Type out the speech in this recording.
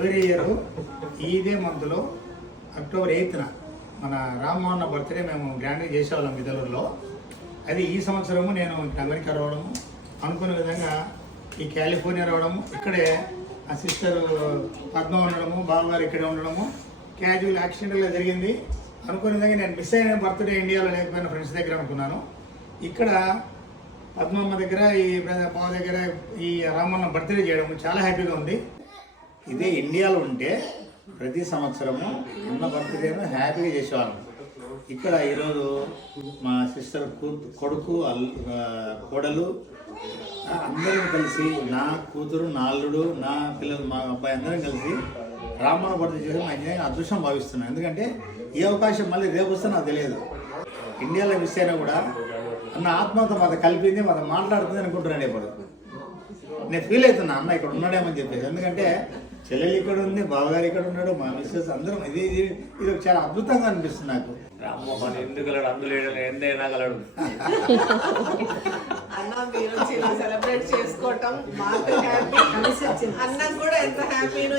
Every year ఇదే మంత్లో October 8న మన రామ్మోహన్ బర్త్డే మేము గ్రాండ్గా చేసేవాళ్ళం విదలూరులో. అది ఈ సంవత్సరము నేను అమెరికా రావడము, అనుకున్న విధంగా ఈ కాలిఫోర్నియా రావడము, ఇక్కడే ఆ సిస్టర్ పద్మ ఉండడము, బావగారు ఇక్కడే ఉండడము క్యాజువల్ యాక్సిడెంట్గా జరిగింది. అనుకున్న విధంగా నేను మిస్ అయిన బర్త్డే ఇండియాలో లేకపోయినా ఫ్రెండ్స్ దగ్గర అనుకున్నాను. ఇక్కడ పద్మమ్మ దగ్గర ఈ బావ దగ్గర ఈ రామ్మోహన్ బర్త్డే చేయడం చాలా హ్యాపీగా ఉంది. ఇదే ఇండియాలో ఉంటే ప్రతి సంవత్సరము ఉన్న బర్త్డేను హ్యాపీగా చేసేవాళ్ళం. ఇక్కడ ఈరోజు మా సిస్టర్ కొడుకు కోడలు అందరం కలిసి, నా కూతురు, నా అల్లుడు, నా పిల్లలు, మా అబ్బాయి అందరం కలిసి రామ్మోహన్ బర్త్డే చేయడం నేను అదృష్టం భావిస్తున్నాను. ఎందుకంటే ఈ అవకాశం మళ్ళీ రేపు వస్తే నాకు తెలియదు. ఇండియాలో మిస్ అయినా కూడా అన్న ఆత్మతో మాతో కలిపింది, మాతో మాట్లాడుతుంది అనుకుంటున్నాను. ఇప్పుడు నేను ఫీల్ అవుతున్నా అన్న ఇక్కడ ఉన్నాడేమని చెప్పేసి. ఎందుకంటే చెల్లెలు ఇక్కడ ఉంది, బావగారు ఇక్కడ ఉన్నాడు, మా మిస్సెస్ అందరం. ఇది చాలా అద్భుతంగా అనిపిస్తుంది నాకు. రామ్మోహన్ ఎందుకు అందులో ఎందైనా గలడు. అన్న మీరు ఇలా సెలబ్రేట్ చేసుకోవటం మాకు హ్యాపీ, అన్న కూడా ఎంత హ్యాపీనో.